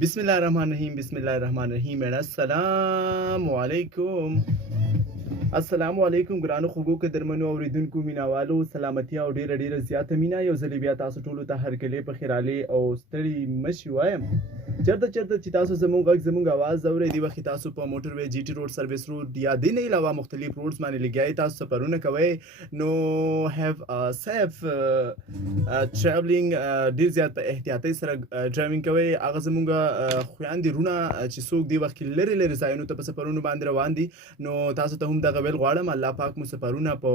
बिस्मिल्लाहिर्रहमानिर्रहीम अस्सलामु अलैकुम। السلام علیکم ګرانو خوږو قدرمنو اوریدونکو مینوالو سلامتیا او ډیره ډیره زیاته مینا یو ځل بیا تاسو ټولو ته هرکلی په خیرالي او ستړي مشي وایم چرته چې تاسو زموږ غږ زموږ आवाज اورئ دی وخت تاسو په موټر وی جی ټی روډ سرویس روډ یا د نه علاوه مختلف روډز باندې لګیای تاسو سفرونه کوئ نو هاف سیف ټریولینګ ډیر زیات په احتیاطي سره ډرایوینګ کوئ هغه زموږ خویندې رونه چې څوک دی وخت لري لري ځایونو ته په سفرونو باندې روان دي نو تاسو ته هم دغه ویل غواړم الله پاک مو سفرونه په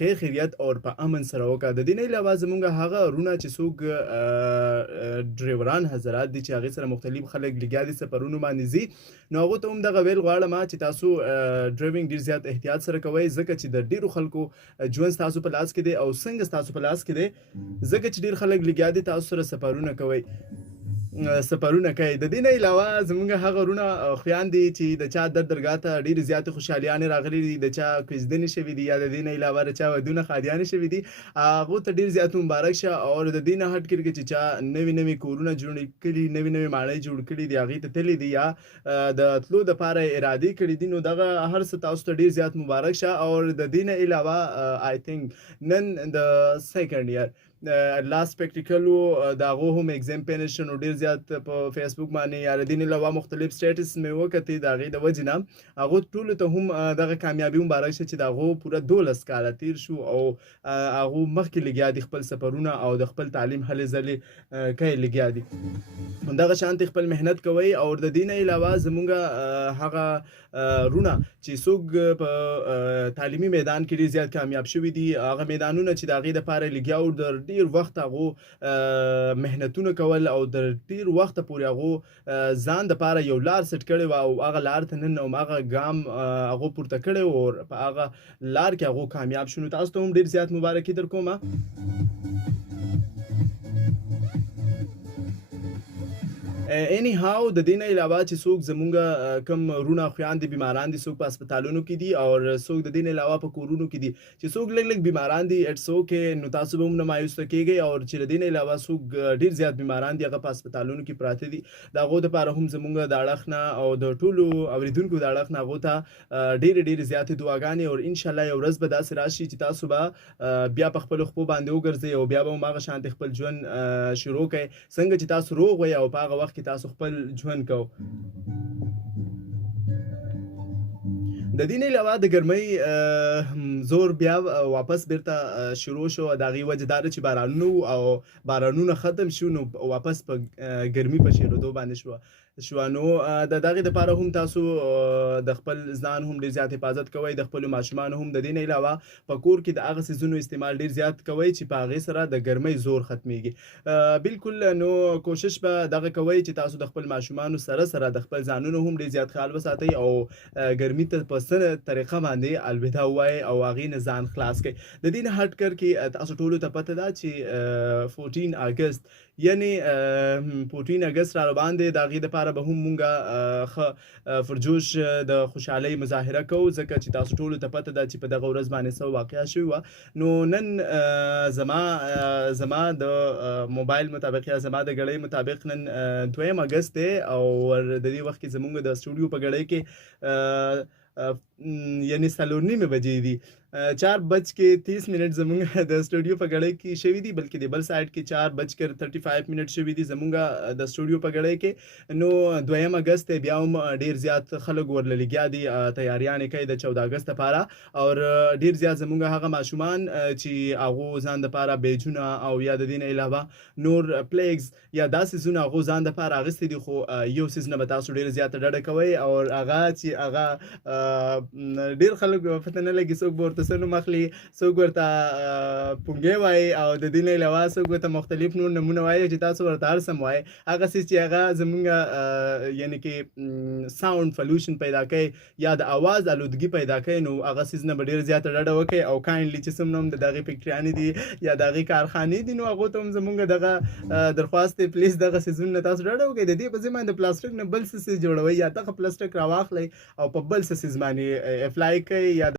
خیر خیریت او په امن سره وکړه د دې نه علاوه زموږ هغه رونه چې څوک ډرایوران حضرات دي چې هغه سره مختلف خلک لګیا دي سفرونو باندې زی نو هغه ته هم دغه ویل غواړم چې تاسو ډرایوینګ ډیر زیات احتیاط سره کوئ ځکه چې د ډیرو خلکو ژوند تاسو په لاس کې دی او څنګه تاسو په لاس کې دی ځکه چې ډیر خلک لګیا دي تاسو سره سفرونه کوي کوي د دې نه علاوه زموږ هغه رونه خویندې چې د چا درګاه ته ډېرې زیاتې خوشحالیانې راغلي دي د چا کوزدنې شوي دي یا د دې نه علاوه د چا ودونه ښادیانې شوي دي هغو ته ډېر زیات مبارک شه او د دې نه هټ کړي چې چا نوي کورونه جوړ کړي نوي ماڼۍ جوړ کړي دي هغې ته تللي دي یا د تلو دپاره ارادې کړي دي نو دغه هر څه تاسو ته ډېر زیات مبارک شه او د دې نه علاوه آی تھنک نن د سیکنډ ایئر لاست پریکټیکل د هغو هم ایگزام پینشن او ډېر زیات په فیسبوک باندې یا د دې نه علاوه مختلف سټیټس مې وکتې د هغې د وجې نه هغو ټولو ته هم دغه کامیابي مبارک شه چې د هغو پوره 12 کاله تیر شو او هغو مخکې لګیا دي خپل سفرونه او د خپل تعلیم هلې ځلې کوي لګیا دي همدغه شانتې خپل محنت کوئ او د دې نه علاوه زموږ هغه رونه چې څوک په تعلیمي میدان کې ډېر زیات کامیاب شوي دي هغه میدانونه چې د هغې دپاره لګیا او د ډیر وخت هغه محنتونه کول او د ډیر وخت پورې هغه ځان د پاره یو لار سټ کړی و او هغه لار ته نن هغه ګام هغه پورته کړی او په هغه لار کې هغه کامیاب شونه تاسو ته هم ډیر زیات مبارکي در کومه اني هاو د دې نه علاوه چې څوک زمونږ کم رونه خویندې بیماران دي څوک په هسپتالونو کې دي او څوک د دې نه علاوه په کورونو کې دي چې څوک لږ بیماران دي اټس اوکې نو تاسو به هم نه مایوسه کیږئ او چې د دې نه علاوه څوک ډیر زیات بیماران دي هغه په هسپتالونو کې پراته دي د هغو دپاره هم زمونږ د اړخ نه او د ټولو اوریدونکو د اړخ نه هغو ته ډېرې زیاتې دعاګانې او انشاءالله یو ورځ به داسې راشي چې تاسو به بیا په خپلو خپو باندې وګرځئ او بیا به هم هغه شانتې خپل ژوند شروع کړئ څنګه چې تاسو روغ وئ او په هغه وخت کې تاسو خپل ژوند کو د دې نه علاوه د ګرمۍ زور بیا واپس بیرته شروع شو د هغې وجه دا ده چې بارانونه ختم شو نو واپس په ګرمي په شیرېدو باندې شوه نو د دغې دپاره هم تاسو د خپل ځان هم ډېر زیات حفاظت کوئ د خپلو ماشومانو هم د دې نه علاوه په کور کې د هغه څیزونو استعمال ډېر زیات کوئ چې په هغې سره د ګرمۍ زور ختمیږي بالکل نو کوشش به دغه کوئ چې تاسو د خپل ماشومانو سره د خپل ځانونو هم ډېر زیات خیال وساتئ او ګرمي ته په څه طریقه باندې الوداع ووایئ او هغې نه ځان خلاص کړئ د دې نه هټ کر کې تاسو ټولو ته پته ده چې 14 اګست یعنی 14 اګست را باندې د هغې دپاره به هم مونږ فرجوش د خوشحالۍ مظاهره کوو ځکه چې تاسو ټولو ته پته ده چې په دغه ورځ باندې څه واقعه شوې وه نو نن زما د موبایل مطابق یا زما د ګړۍ مطابق نن 2 اګست دی او د دې وخت کې زمونږ د سټوډیو په ګړۍ کې یعنی 4:30 بجې دي 4:30 زمونږ د سټوډیو په ګړۍ کې شوي دي بلکې د بل سایډ کې 4:35 شوي دي زمونږ د سټوډیو په ګړۍ کې نو 2 اګست بیا هم ډېر زیات خلک ورله لګیا دي تیاریانې کوي د 14 اګست لپاره او ډېر زیات زمونږ هغه ماشومان چې هغو ځان دپاره بیجونه او یا د دې نه علاوه نور پلیګز یا دا څیزونه هغو ځان دپاره اخیستي دي خو یو څیز نه به تاسو ډېره زیاته ډډه کوئ او هغه چې هغه ډېر خلک به پته نه لګي څوک به ورته څه نوم اخلي څوک ورته پونګې وایي او د دې نه علاوه څوک ورته مختلف نور نومونه وایي چې تاسو ورته هر څه وایي هغه څیز چې هغه زمونږ یعنې کې ساوند پلوشن پیدا کوي یا د اواز آلودګي پیدا کوي نو هغه څیز نه به ډېره زیاته ډډه وکړئ او کاینډلي چې څومره هم د دغې فکټریانې دي یا د هغې کارخانې دي نو هغو ته هم زمونږ دغه درخواست دی پلیز دغه څیزونه نه تاسو ډډه وکړئ د دې په ځای باندې د پلاستیک نه بل څه څیز جوړوئ یا دغه پلاستیک راواخلئ او په بل څه څیز باندې اپلای کوئ یا